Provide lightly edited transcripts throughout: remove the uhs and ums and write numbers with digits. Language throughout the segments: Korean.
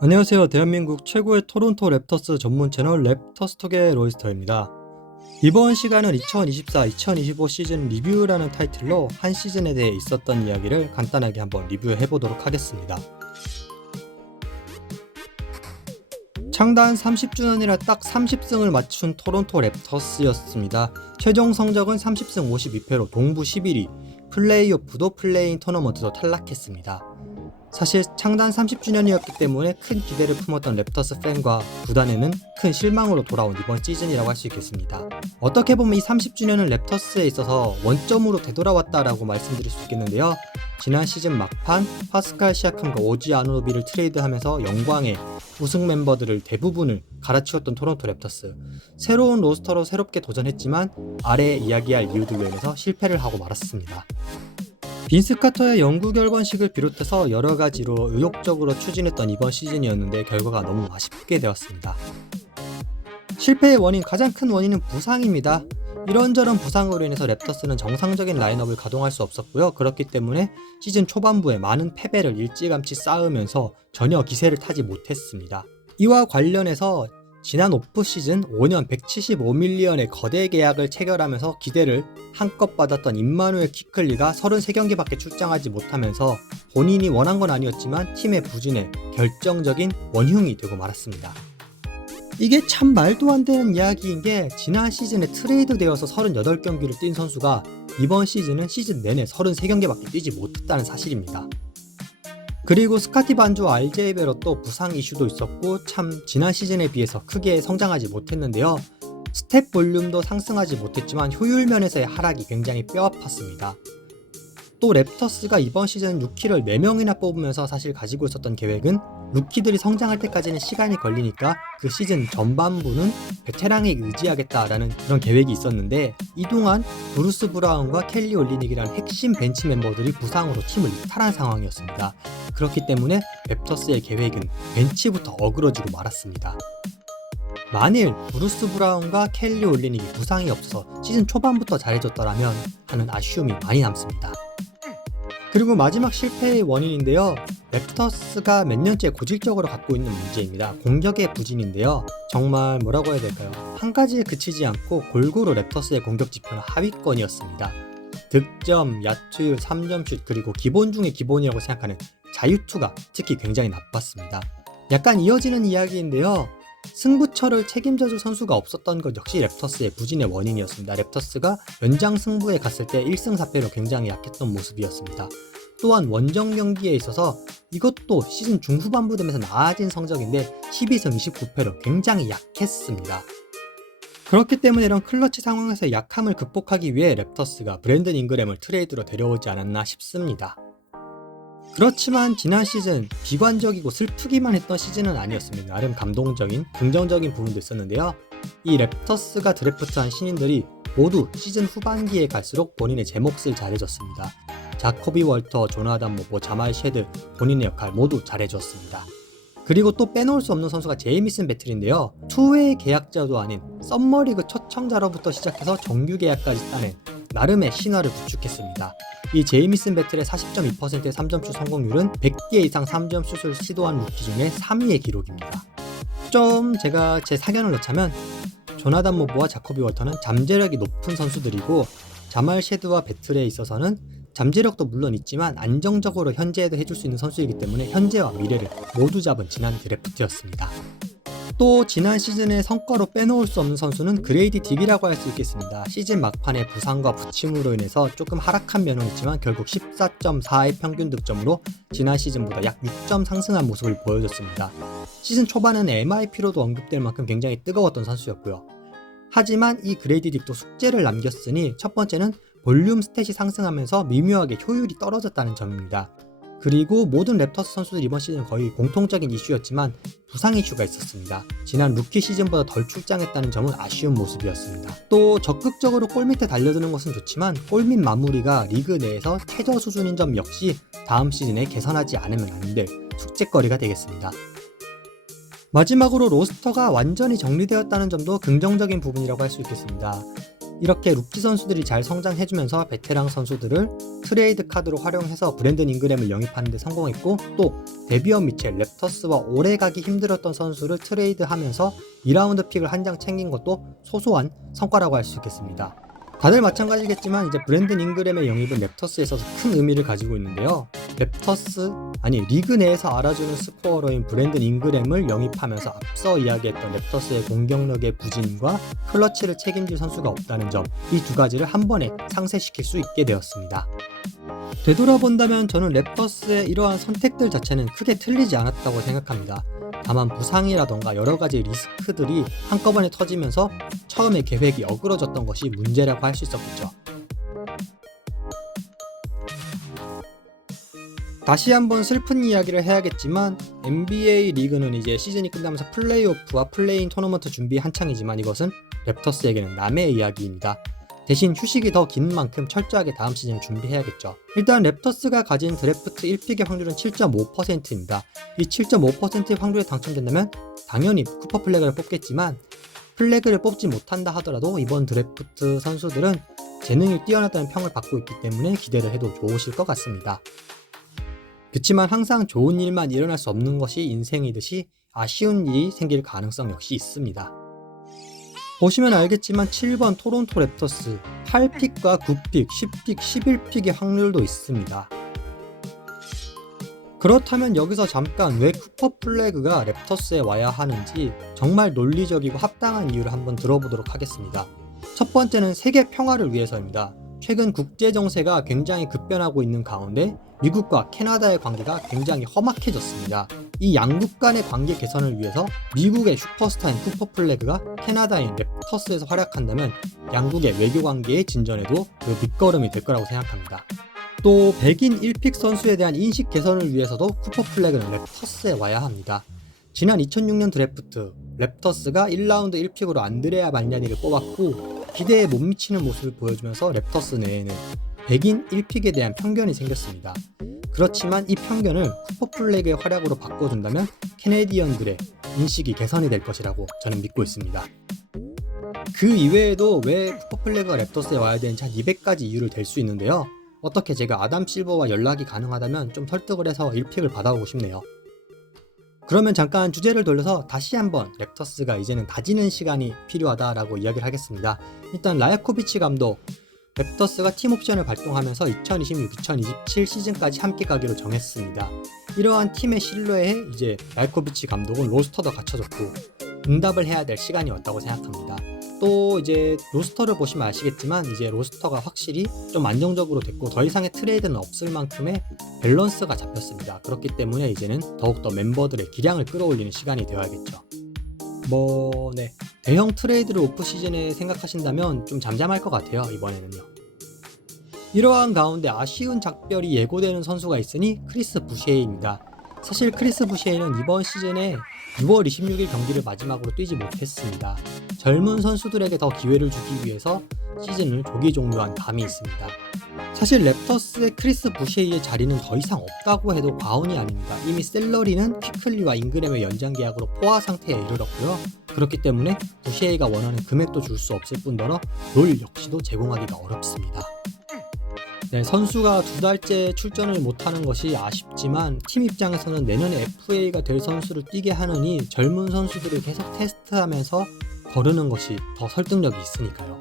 안녕하세요. 대한민국 최고의 토론토 랩터스 전문 채널 랩터스톡의 로이스터입니다. 이번 시간은 2024-2025 시즌 리뷰라는 타이틀로 한 시즌에 대해 있었던 이야기를 간단하게 한번 리뷰해 보도록 하겠습니다. 창단 30주년이라 딱 30승을 맞춘 토론토 랩터스였습니다. 최종 성적은 30승 52패로 동부 11위, 플레이오프도 플레이인 토너먼트도 탈락했습니다. 사실 창단 30주년이었기 때문에 큰 기대를 품었던 랩터스 팬과 구단에는 큰 실망으로 돌아온 이번 시즌이라고 할 수 있겠습니다. 어떻게 보면 이 30주년은 랩터스에 있어서 원점으로 되돌아왔다라고 말씀드릴 수 있겠는데요. 지난 시즌 막판 파스칼 시아캄과 오지 아누노비를 트레이드하면서 영광의 우승 멤버들을 대부분을 갈아치웠던 토론토 랩터스. 새로운 로스터로 새롭게 도전했지만 아래에 이야기할 이유들로 인해서 실패를 하고 말았습니다. 빈스 카터의 영구 결번식을 비롯해서 여러 가지로 의욕적으로 추진했던 이번 시즌이었는데 결과가 너무 아쉽게 되었습니다. 실패의 원인, 가장 큰 원인은 부상입니다. 이런저런 부상으로 인해서 랩터스는 정상적인 라인업을 가동할 수 없었고요. 그렇기 때문에 시즌 초반부에 많은 패배를 일찌감치 쌓으면서 전혀 기세를 타지 못했습니다. 이와 관련해서 지난 오프 시즌 5년 175밀리언의 거대 계약을 체결하면서 기대를 한껏 받았던 임마누엘 키클리가 33경기밖에 출장하지 못하면서 본인이 원한 건 아니었지만 팀의 부진에 결정적인 원흉이 되고 말았습니다. 이게 참 말도 안 되는 이야기인 게 지난 시즌에 트레이드 되어서 38경기를 뛴 선수가 이번 시즌은 시즌 내내 33경기밖에 뛰지 못했다는 사실입니다. 그리고 스카티 반주와 RJ 베럿도 부상 이슈도 있었고 참 지난 시즌에 비해서 크게 성장하지 못했는데요. 스텝 볼륨도 상승하지 못했지만 효율 면에서의 하락이 굉장히 뼈아팠습니다. 또 랩터스가 이번 시즌 루키를 4명이나 뽑으면서 사실 가지고 있었던 계획은 루키들이 성장할 때까지는 시간이 걸리니까 그 시즌 전반부는 베테랑에 의지하겠다라는 그런 계획이 있었는데 이동안 브루스 브라운과 켈리 올리닉이라는 핵심 벤치 멤버들이 부상으로 팀을 이탈한 상황이었습니다. 그렇기 때문에 랩터스의 계획은 벤치부터 어그러지고 말았습니다. 만일 브루스 브라운과 켈리 올리닉이 부상이 없어서 시즌 초반부터 잘해줬더라면 하는 아쉬움이 많이 남습니다. 그리고 마지막 실패의 원인인데요. 랩터스가 몇 년째 고질적으로 갖고 있는 문제입니다. 공격의 부진인데요. 정말 뭐라고 해야 될까요? 한 가지에 그치지 않고 골고루 랩터스의 공격 지표는 하위권이었습니다. 득점, 야투율, 3점슛 그리고 기본 중에 기본이라고 생각하는 자유투가 특히 굉장히 나빴습니다. 약간 이어지는 이야기인데요. 승부처를 책임져줄 선수가 없었던 것 역시 랩터스의 부진의 원인이었습니다. 랩터스가 연장 승부에 갔을 때 1승 4패로 굉장히 약했던 모습이었습니다. 또한 원정 경기에 있어서 이것도 시즌 중후반부 되면서 나아진 성적인데 12승 29패로 굉장히 약했습니다. 그렇기 때문에 이런 클러치 상황에서 약함을 극복하기 위해 랩터스가 브랜든 잉그램을 트레이드로 데려오지 않았나 싶습니다. 그렇지만 지난 시즌 비관적이고 슬프기만 했던 시즌은 아니었습니다. 나름 감동적인 긍정적인 부분도 있었는데요. 이 랩터스가 드래프트한 신인들이 모두 시즌 후반기에 갈수록 본인의 제 몫을 잘해줬습니다. 자코비 월터, 조나단 모보, 자말 쉐드 본인의 역할 모두 잘해줬습니다. 그리고 또 빼놓을 수 없는 선수가 제이미슨 배틀인데요. 투웨이 계약자도 아닌 썸머리그 초청자로부터 시작해서 정규 계약까지 따낸 나름의 신화를 구축했습니다. 이 제이미슨 배틀의 40.2%의 3점슛 성공률은 100개 이상 3점슛을 시도한 루키 중에 3위의 기록입니다. 좀 제가 제 사견을 넣자면 조나단 모보와 자코비 월터는 잠재력이 높은 선수들이고 자말 쉐드와 배틀에 있어서는 잠재력도 물론 있지만 안정적으로 현재에도 해줄 수 있는 선수이기 때문에 현재와 미래를 모두 잡은 지난 드래프트였습니다. 또 지난 시즌의 성과로 빼놓을 수 없는 선수는 그레이디 딕이라고 할 수 있겠습니다. 시즌 막판에 부상과 부침으로 인해서 조금 하락한 면은 있지만 결국 14.4의 평균 득점으로 지난 시즌보다 약 6점 상승한 모습을 보여줬습니다. 시즌 초반에는 MIP로도 언급될 만큼 굉장히 뜨거웠던 선수였고요. 하지만 이 그레이디 딕도 숙제를 남겼으니 첫 번째는 볼륨 스탯이 상승하면서 미묘하게 효율이 떨어졌다는 점입니다. 그리고 모든 랩터스 선수들 이번 시즌 거의 공통적인 이슈였지만 부상 이슈가 있었습니다. 지난 루키 시즌보다 덜 출장했다는 점은 아쉬운 모습이었습니다. 또 적극적으로 골밑에 달려드는 것은 좋지만 골밑 마무리가 리그 내에서 최저 수준인 점 역시 다음 시즌에 개선하지 않으면 안 될 숙제거리가 되겠습니다. 마지막으로 로스터가 완전히 정리되었다는 점도 긍정적인 부분이라고 할 수 있겠습니다. 이렇게 루키 선수들이 잘 성장해주면서 베테랑 선수들을 트레이드 카드로 활용해서 브랜든 잉그램을 영입하는 데 성공했고, 또 데비언 미첼, 랩터스와 오래 가기 힘들었던 선수를 트레이드하면서 2라운드 픽을 한 장 챙긴 것도 소소한 성과라고 할 수 있겠습니다. 다들 마찬가지겠지만 이제 브랜든 잉그램의 영입은 랩터스에 있어서 큰 의미를 가지고 있는데요. 리그 내에서 알아주는 스코어러인 브랜든 잉그램을 영입하면서 앞서 이야기했던 랩터스의 공격력의 부진과 클러치를 책임질 선수가 없다는 점, 이 두 가지를 한 번에 상쇄시킬 수 있게 되었습니다. 되돌아본다면 저는 랩터스의 이러한 선택들 자체는 크게 틀리지 않았다고 생각합니다. 다만 부상이라던가 여러가지 리스크들이 한꺼번에 터지면서 처음에 계획이 어그러졌던 것이 문제라고 할 수 있었겠죠. 다시 한번 슬픈 이야기를 해야겠지만, NBA 리그는 이제 시즌이 끝나면서 플레이오프와 플레이인 토너먼트 준비 한창이지만 이것은 랩터스에게는 남의 이야기입니다. 대신 휴식이 더 긴 만큼 철저하게 다음 시즌을 준비해야겠죠. 일단 랩터스가 가진 드래프트 1픽의 확률은 7.5%입니다. 이 7.5%의 확률에 당첨된다면 당연히 쿠퍼 플래그를 뽑겠지만, 플래그를 뽑지 못한다 하더라도 이번 드래프트 선수들은 재능이 뛰어나다는 평을 받고 있기 때문에 기대를 해도 좋으실 것 같습니다. 그렇지만 항상 좋은 일만 일어날 수 없는 것이 인생이듯이 아쉬운 일이 생길 가능성 역시 있습니다. 보시면 알겠지만 7번 토론토 랩터스 8픽과 9픽, 10픽, 11픽의 확률도 있습니다. 그렇다면 여기서 잠깐 왜 쿠퍼 플래그가 랩터스에 와야 하는지 정말 논리적이고 합당한 이유를 한번 들어보도록 하겠습니다. 첫 번째는 세계 평화를 위해서입니다. 최근 국제 정세가 굉장히 급변하고 있는 가운데 미국과 캐나다의 관계가 굉장히 험악해졌습니다. 이 양국 간의 관계 개선을 위해서 미국의 슈퍼스타인 쿠퍼 플래그가 캐나다인 랩터스에서 활약한다면 양국의 외교 관계의 진전에도 그 밑거름이 될 거라고 생각합니다. 또 백인 1픽 선수에 대한 인식 개선을 위해서도 쿠퍼 플래그는 랩터스에 와야 합니다. 지난 2006년 드래프트 랩터스가 1라운드 1픽으로 안드레아 말냐니를 뽑았고 기대에 못 미치는 모습을 보여주면서 랩터스 내에는 백인 1픽에 대한 편견이 생겼습니다. 그렇지만 이 편견을 쿠퍼 플래그의 활약으로 바꿔준다면 캐네디언들의 인식이 개선이 될 것이라고 저는 믿고 있습니다. 그 이외에도 왜 쿠퍼 플래그가 랩터스에 와야 되는지 한 200가지 이유를 댈 수 있는데요. 어떻게 제가 아담 실버와 연락이 가능하다면 좀 설득을 해서 1픽을 받아오고 싶네요. 그러면 잠깐 주제를 돌려서 다시 한번 랩터스가 이제는 다지는 시간이 필요하다라고 이야기를 하겠습니다. 일단 라야코비치 감독, 랩터스가 팀 옵션을 발동하면서 2026-2027 시즌까지 함께 가기로 정했습니다. 이러한 팀의 신뢰에 이제 라야코비치 감독은 로스터도 갖춰졌고 응답을 해야 될 시간이 왔다고 생각합니다. 또 이제 로스터를 보시면 아시겠지만 이제 로스터가 확실히 좀 안정적으로 됐고 더 이상의 트레이드는 없을 만큼의 밸런스가 잡혔습니다. 그렇기 때문에 이제는 더욱더 멤버들의 기량을 끌어올리는 시간이 되어야겠죠. 대형 트레이드를 오프 시즌에 생각하신다면 좀 잠잠할 것 같아요. 이번에는요. 이러한 가운데 아쉬운 작별이 예고되는 선수가 있으니 크리스 부시에입니다. 사실 크리스 부시에는 이번 시즌에 6월 26일 경기를 마지막으로 뛰지 못했습니다. 젊은 선수들에게 더 기회를 주기 위해서 시즌을 조기 종료한 감이 있습니다. 사실 랩터스의 크리스 부시에의 자리는 더 이상 없다고 해도 과언이 아닙니다. 이미 셀러리는 퀴클리와 잉그램의 연장 계약으로 포화 상태에 이르렀고요. 그렇기 때문에 부시에가 원하는 금액도 줄 수 없을 뿐더러 롤 역시도 제공하기가 어렵습니다. 선수가 2달째 출전을 못하는 것이 아쉽지만 팀 입장에서는 내년에 FA가 될 선수를 뛰게 하느니 젊은 선수들을 계속 테스트하면서 거르는 것이 더 설득력이 있으니까요.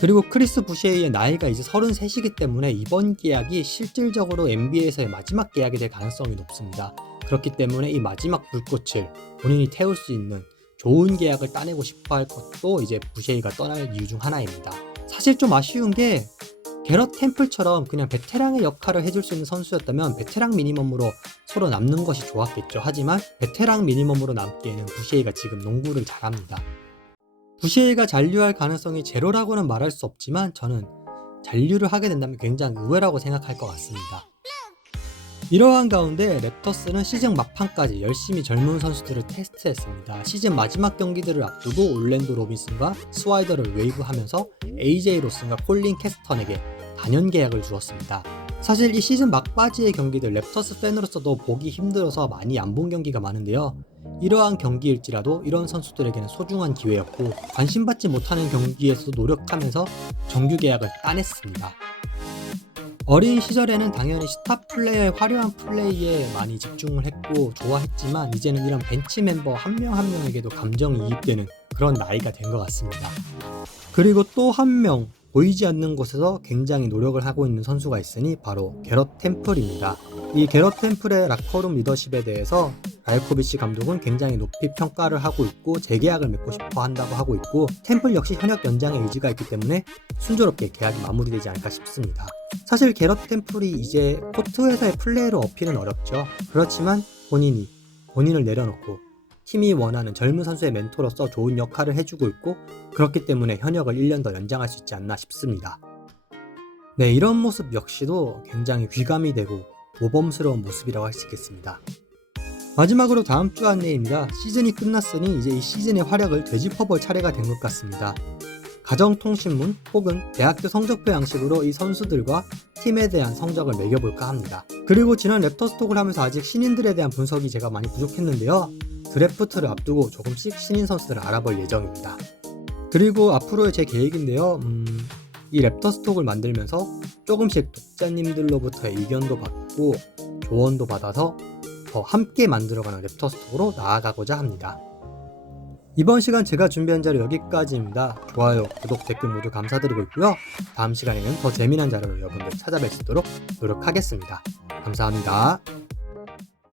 그리고 크리스 부시에의 나이가 이제 33이기 때문에 이번 계약이 실질적으로 NBA에서의 마지막 계약이 될 가능성이 높습니다. 그렇기 때문에 이 마지막 불꽃을 본인이 태울 수 있는 좋은 계약을 따내고 싶어 할 것도 이제 부시에가 떠날 이유 중 하나입니다. 사실 좀 아쉬운 게 게럿 템플처럼 그냥 베테랑의 역할을 해줄 수 있는 선수였다면 베테랑 미니멈으로 서로 남는 것이 좋았겠죠. 하지만 베테랑 미니멈으로 남기에는 부시에가 지금 농구를 잘합니다. 부시에가 잔류할 가능성이 제로라고는 말할 수 없지만 저는 잔류를 하게 된다면 굉장히 의외라고 생각할 것 같습니다. 이러한 가운데 랩터스는 시즌 막판까지 열심히 젊은 선수들을 테스트했습니다. 시즌 마지막 경기들을 앞두고 올랜도 로빈슨과 스와이더를 웨이브하면서 AJ 로슨과 콜린 캐스턴에게 단연 계약을 주었습니다. 사실 이 시즌 막바지의 경기들 랩터스 팬으로서도 보기 힘들어서 많이 안 본 경기가 많은데요. 이러한 경기일지라도 이런 선수들에게는 소중한 기회였고 관심받지 못하는 경기에서 노력하면서 정규 계약을 따냈습니다. 어린 시절에는 당연히 스타 플레이어의 화려한 플레이에 많이 집중을 했고 좋아했지만 이제는 이런 벤치 멤버 한 명 한 명에게도 감정이 이입되는 그런 나이가 된 것 같습니다. 그리고 또 한 명 보이지 않는 곳에서 굉장히 노력을 하고 있는 선수가 있으니 바로 게럿 템플입니다. 이 게럿 템플의 라커룸 리더십에 대해서 라이코비치 감독은 굉장히 높이 평가를 하고 있고 재계약을 맺고 싶어 한다고 하고 있고 템플 역시 현역 연장의 의지가 있기 때문에 순조롭게 계약이 마무리되지 않을까 싶습니다. 사실 게럿 템플이 이제 코트에서의 플레이로 어필은 어렵죠. 그렇지만 본인을 내려놓고 팀이 원하는 젊은 선수의 멘토로서 좋은 역할을 해주고 있고 그렇기 때문에 현역을 1년 더 연장할 수 있지 않나 싶습니다. 네, 이런 모습 역시도 굉장히 귀감이 되고 모범스러운 모습이라고 할 수 있겠습니다. 마지막으로 다음 주 안내입니다. 시즌이 끝났으니 이제 이 시즌의 활약을 되짚어볼 차례가 된 것 같습니다. 가정통신문 혹은 대학교 성적표 양식으로 이 선수들과 팀에 대한 성적을 매겨볼까 합니다. 그리고 지난 랩터스톡을 하면서 아직 신인들에 대한 분석이 제가 많이 부족했는데요. 드래프트를 앞두고 조금씩 신인 선수들을 알아볼 예정입니다. 그리고 앞으로의 제 계획인데요. 이 랩터스톡을 만들면서 조금씩 독자님들로부터의 의견도 받고 조언도 받아서 더 함께 만들어가는 랩터스톡으로 나아가고자 합니다. 이번 시간 제가 준비한 자료 여기까지입니다. 좋아요, 구독, 댓글 모두 감사드리고 있고요. 다음 시간에는 더 재미난 자료로 여러분들 찾아뵐 수 있도록 노력하겠습니다. 감사합니다.